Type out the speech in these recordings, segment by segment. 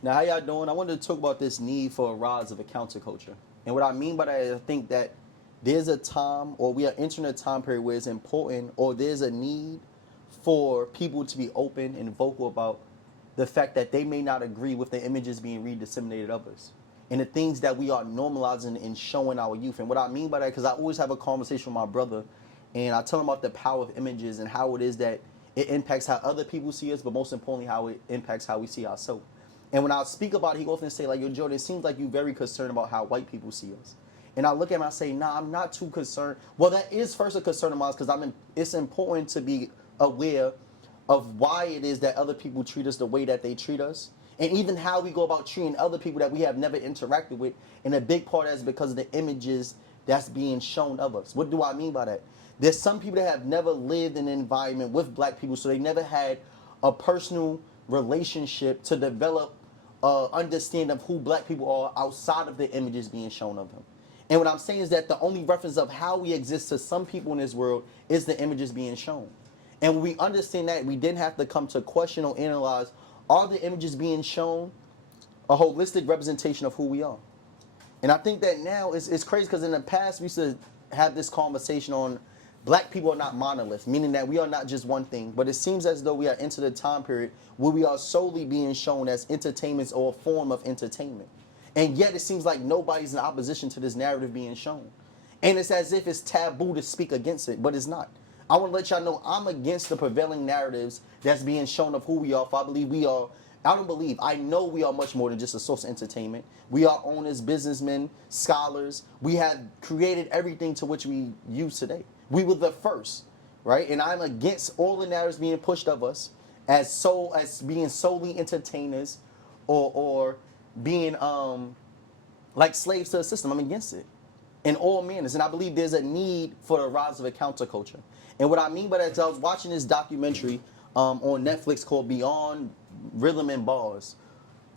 Now, how y'all doing? I wanted to talk about this need for a rise of a counterculture. And what I mean by that is I think that there's a time, or we are entering a time period where it's important, or there's a need for people to be open and vocal about the fact that they may not agree with the images being re-disseminated of us and the things that we are normalizing and showing our youth. And what I mean by that, because I always have a conversation with my brother, and I tell him about the power of images and how it is that it impacts how other people see us, but most importantly, how it impacts how we see ourselves. And when I speak about it, he often say, like, yo, Jordan, it seems like you're very concerned about how white people see us. And I look at him and I say, nah, I'm not too concerned. Well, that is first a concern of mine because it's important to be aware of why it is that other people treat us the way that they treat us. And even how we go about treating other people that we have never interacted with. And a big part of that is because of the images that's being shown of us. What do I mean by that? There's some people that have never lived in an environment with black people, so they never had a personal relationship to develop understanding of who black people are outside of the images being shown of them. And what I'm saying is that the only reference of how we exist to some people in this world is the images being shown. And when we understand that, we then have to come to question or analyze, are the images being shown a holistic representation of who we are? And I think that now it's crazy because in the past we used to have this conversation on black people are not monoliths, meaning that we are not just one thing. But it seems as though we are into the time period where we are solely being shown as entertainments or a form of entertainment. And yet it seems like nobody's in opposition to this narrative being shown. And it's as if it's taboo to speak against it, but it's not. I want to let y'all know I'm against the prevailing narratives that's being shown of who we are. For I believe we are, I don't believe, I know we are much more than just a source of entertainment. We are owners, businessmen, scholars. We have created everything to which we use today. We were the first, right? And I'm against all the narratives being pushed of us as being solely entertainers or being like slaves to the system. I'm against it in all manners. And I believe there's a need for the rise of a counterculture. And what I mean by that is I was watching this documentary on Netflix called Beyond Rhythm and Bars.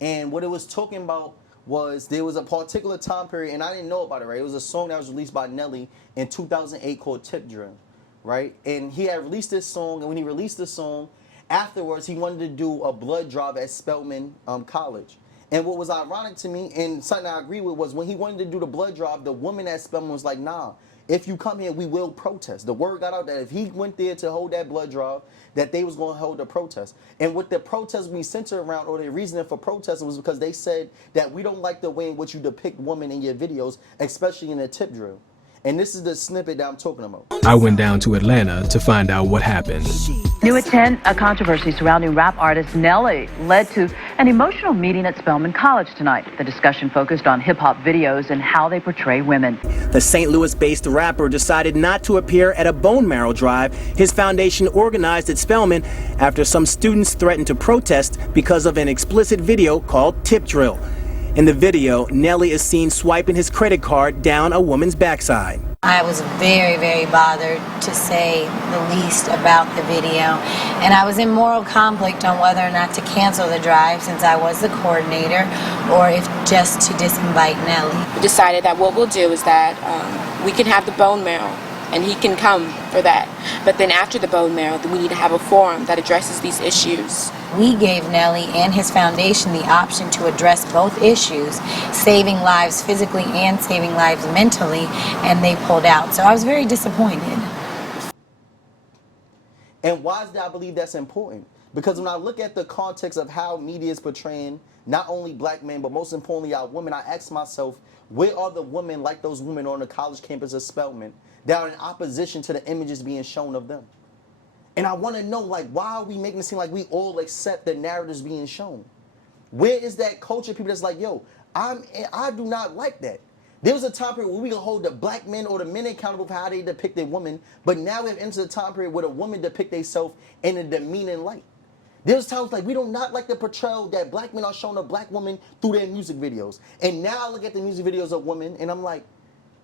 And what it was talking about was there was a particular time period, and I didn't know about it, right? It was a song that was released by Nelly in 2008 called Tip Drill, right? And he had released this song, and when he released the song, afterwards he wanted to do a blood drive at Spelman College. And what was ironic to me, and something I agree with, was when he wanted to do the blood drive, the woman at Spelman was like, nah, if you come here, we will protest. The word got out that if he went there to hold that blood drive, that they was going to hold a protest. And what the protest we centered around, or the reasoning for protesting, was because they said that we don't like the way in which you depict women in your videos, especially in a tip drill. And this is the snippet that I'm talking about. I went down to Atlanta to find out what happened. New at 10, a controversy surrounding rap artist Nelly led to an emotional meeting at Spelman College tonight. The discussion focused on hip-hop videos and how they portray women. The St. Louis-based rapper decided not to appear at a bone marrow drive his foundation organized at Spelman after some students threatened to protest because of an explicit video called Tip Drill. In the video, Nelly is seen swiping his credit card down a woman's backside. I was very, very bothered, to say the least, about the video. And I was in moral conflict on whether or not to cancel the drive since I was the coordinator, or if just to disinvite Nelly. We decided that what we'll do is that we can have the bone marrow, and he can come for that. But then after the bone marrow, we need to have a forum that addresses these issues. We gave Nelly and his foundation the option to address both issues, saving lives physically and saving lives mentally, and they pulled out. So I was very disappointed. And why is that I believe that's important? Because when I look at the context of how media is portraying not only black men, but most importantly our women, I ask myself, where are the women like those women on the college campus of Spelman that are in opposition to the images being shown of them? And I want to know, like, why are we making it seem like we all accept the narratives being shown? Where is that culture, people that's like, yo, I do not like that. There was a time period where we could hold the black men or the men accountable for how they depicted women, but now we've entered a time period where the women depict themselves in a demeaning light. There's times like we do not like the portrayal that black men are showing a black woman through their music videos. And now I look at the music videos of women and I'm like,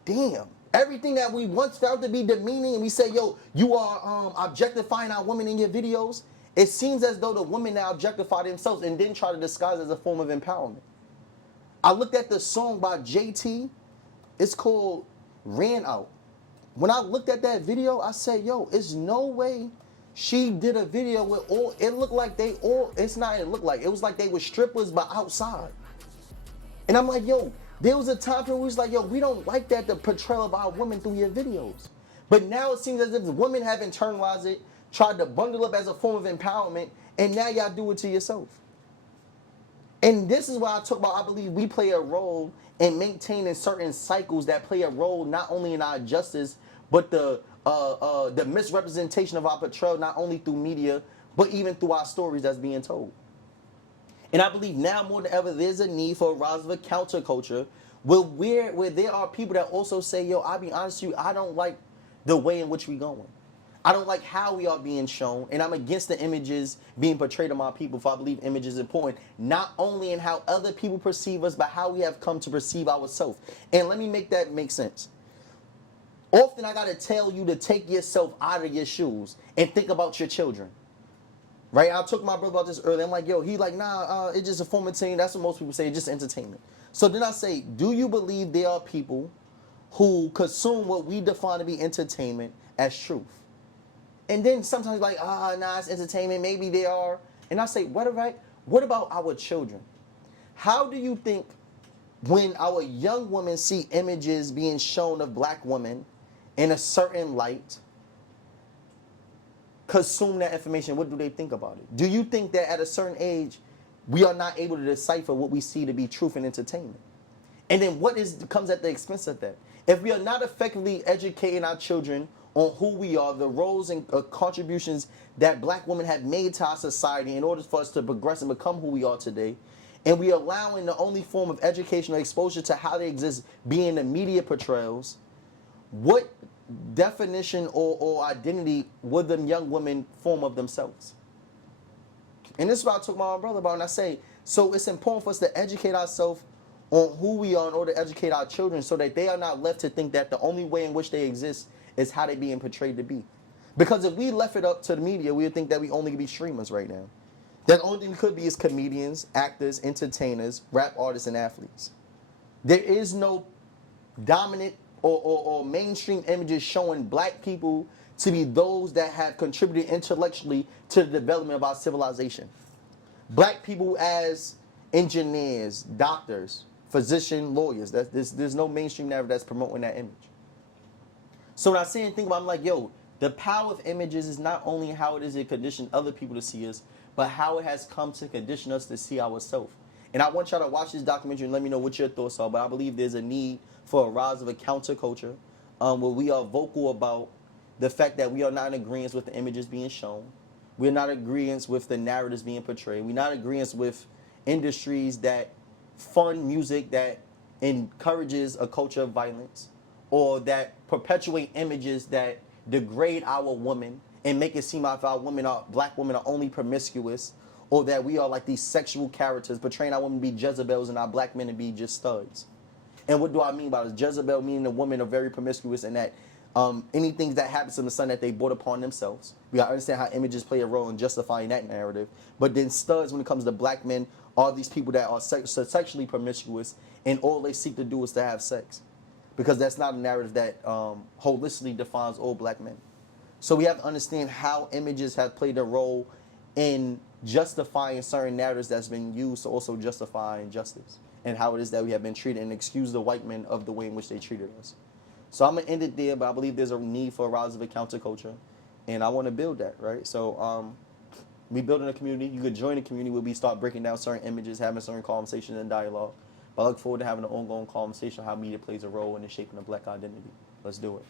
damn. Everything that we once found to be demeaning, and we say, yo, you are objectifying our women in your videos, it seems as though the women now objectify themselves and then try to disguise it as a form of empowerment. I looked at the song by JT. It's called Ran Out. When I looked at that video, I said, yo, it's no way She did a video with all, it looked like they all, it's not, it looked like, it was like they were strippers but outside. And I'm like, yo, there was a time period where we was like, yo, we don't like that, the portrayal of our women through your videos. But now it seems as if the women have internalized it, tried to bundle up as a form of empowerment, and now y'all do it to yourself. And this is why I talk about, I believe we play a role in maintaining certain cycles that play a role not only in our justice, but the misrepresentation of our portrayal, not only through media, but even through our stories that's being told. And I believe now more than ever, there's a need for a rise of a counterculture where there are people that also say, yo, I'll be honest with you, I don't like the way in which we going. I don't like how we are being shown, and I'm against the images being portrayed of my people, for I believe image is important, not only in how other people perceive us, but how we have come to perceive ourselves. And let me make that make sense. Often I gotta tell you to take yourself out of your shoes and think about your children. Right? I took my brother about this earlier. I'm like, yo, he like, nah, it's just a form of entertainment. That's what most people say, it's just entertainment. So then I say, do you believe there are people who consume what we define to be entertainment as truth? And then sometimes like, nah, it's entertainment. Maybe they are. And I say, what about our children? How do you think when our young women see images being shown of black women in a certain light, consume that information, what do they think about it? Do you think that at a certain age, we are not able to decipher what we see to be truth and entertainment? And then what comes at the expense of that? If we are not effectively educating our children on who we are, the roles and contributions that black women have made to our society in order for us to progress and become who we are today, and we are allowing the only form of educational exposure to how they exist being the media portrayals, what definition or identity would them young women form of themselves? And this is what I talk to my brother about, and I say, so it's important for us to educate ourselves on who we are in order to educate our children so that they are not left to think that the only way in which they exist is how they being portrayed to be. Because if we left it up to the media, we would think that we only could be streamers right now. That the only thing we could be is comedians, actors, entertainers, rap artists, and athletes. There is no dominant or mainstream images showing black people to be those that have contributed intellectually to the development of our civilization. Black people as engineers, doctors, physicians, lawyers. There's no mainstream narrative that's promoting that image. So when I see and think about it, I'm like, yo, the power of images is not only how it is it conditioned other people to see us, but how it has come to condition us to see ourselves. And I want y'all to watch this documentary and let me know what your thoughts are, but I believe there's a need for a rise of a counterculture where we are vocal about the fact that we are not in agreement with the images being shown. We're not in agreement with the narratives being portrayed. We're not in agreement with industries that fund music that encourages a culture of violence or that perpetuate images that degrade our women and make it seem like our women are, black women are only promiscuous, or that we are like these sexual characters portraying our women to be Jezebels and our black men to be just studs. And what do I mean by this? Jezebel meaning the women are very promiscuous and that anything that happens to the son that they brought upon themselves. We gotta understand how images play a role in justifying that narrative. But then studs, when it comes to black men, are these people that are sexually promiscuous and all they seek to do is to have sex. Because that's not a narrative that holistically defines all black men. So we have to understand how images have played a role in justifying certain narratives that's been used to also justify injustice, and how it is that we have been treated, and excuse the white men of the way in which they treated us. So I'm gonna end it there, but I believe there's a need for a rise of a counterculture, and I want to build that, right? So we building a community. You could join the community where we start breaking down certain images, having certain conversations and dialogue. But I look forward to having an ongoing conversation on how media plays a role in the shaping of black identity. Let's do it.